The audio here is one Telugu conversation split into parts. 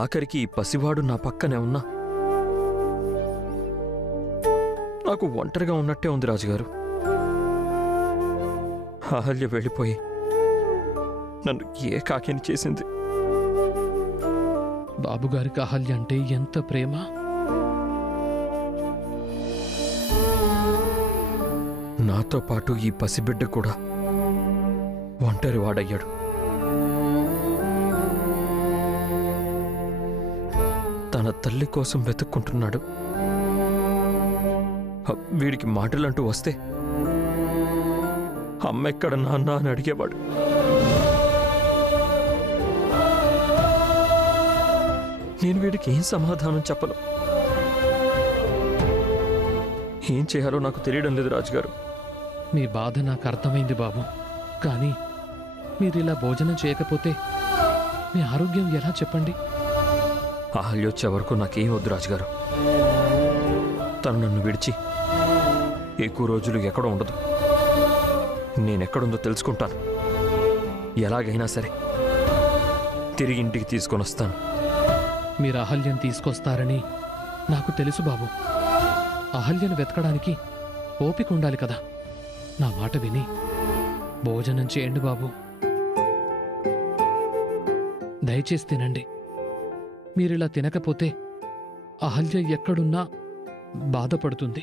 ఆఖరికి ఈ పసివాడు నా పక్కనే ఉన్నా నాకు ఒంటరిగా ఉన్నట్టే ఉంది రాజుగారు. అహల్య వెళ్ళిపోయి నన్ను ఏకాకిని చేసింది. బాబుగారికి అహల్య అంటే ఎంత ప్రేమ. నాతో పాటు ఈ పసిబిడ్డ కూడా ఒంటరి వాడయ్యాడు. తన తల్లి కోసం వెతుక్కుంటున్నాడు. వీడికి మాటలంటూ వస్తే అమ్మెక్కడ నాన్న అని అడిగేవాడు. నేను వీడికి ఏం సమాధానం చెప్పను. ఏం చేయాలో నాకు తెలియడం లేదు రాజుగారు. మీ బాధ నాకు అర్థమైంది బాబు. కానీ మీరిలా భోజనం చేయకపోతే మీ ఆరోగ్యం ఎలా చెప్పండి? అహల్యొచ్చే వరకు నాకేం వద్దు రాజుగారు. తను నన్ను విడిచి ఎక్కువ రోజులు ఎక్కడ ఉండదు. నేనెక్కడుందో తెలుసుకుంటాను. ఎలాగైనా సరే తిరిగి ఇంటికి తీసుకొని వస్తాను. మీరు అహల్యను తీసుకొస్తారని నాకు తెలుసు బాబు. అహల్యను వెతకడానికి ఓపిక ఉండాలి కదా. నా మాట విని భోజనం చేయండి బాబు. దయచేసి తినండి. మీరిలా తినకపోతే అహల్య ఎక్కడున్నా బాధపడుతుంది.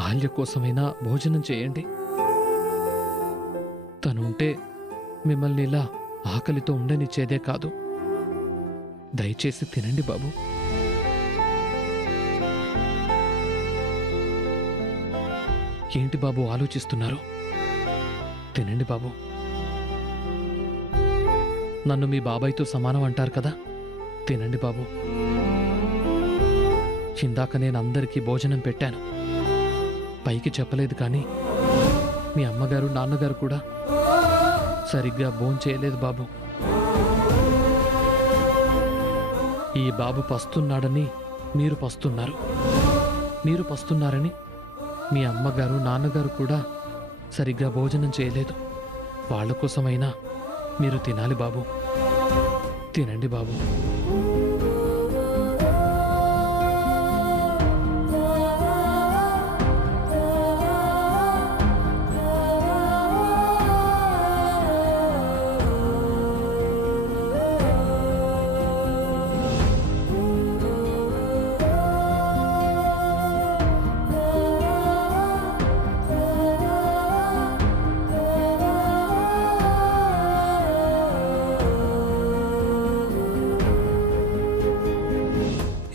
అహల్య కోసమైనా భోజనం చేయండి. తనుంటే మిమ్మల్ని ఇలా ఆకలితో ఉండనిచ్చేదే కాదు. దయచేసి తినండి బాబు. ఏంటి బాబు ఆలోచిస్తున్నారు? తినండి బాబు. నన్ను మీ బాబాయ్తో సమానం అంటారు కదా, తినండి బాబు. ఇందాక నేను అందరికీ భోజనం పెట్టాను. పైకి చెప్పలేదు, కానీ మీ అమ్మగారు నాన్నగారు కూడా సరిగ్గా భోంచేయలేదు బాబు. ఈ బాబు పస్తున్నాడని మీరు పస్తున్నారు. మీరు పస్తున్నారని మీ అమ్మగారు నాన్నగారు కూడా సరిగ్గా భోజనం చేయలేదు. వాళ్ళ కోసమైనా మీరు తినాలి బాబు. తినండి బాబు.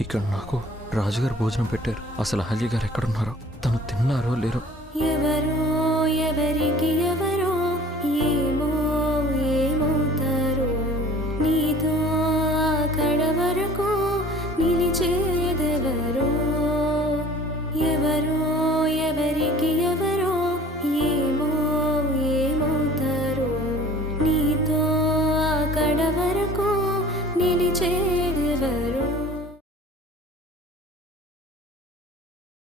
ఇక్కడ నాకు రాజుగారు భోజనం పెట్టారు. అసలు అహల్య గారు ఎక్కడున్నారో, తను తిన్నారో లేరో. ఎవరో ఎవరికి ఎవరో ఏమో ఏమవుతారో, నీతో అక్కడ వరకు నిలిచేదెవరో. ఎవరో ఎవరికి ఎవరో ఏమో ఏమవుతారో, నీతో అక్కడ వరకు నిలిచే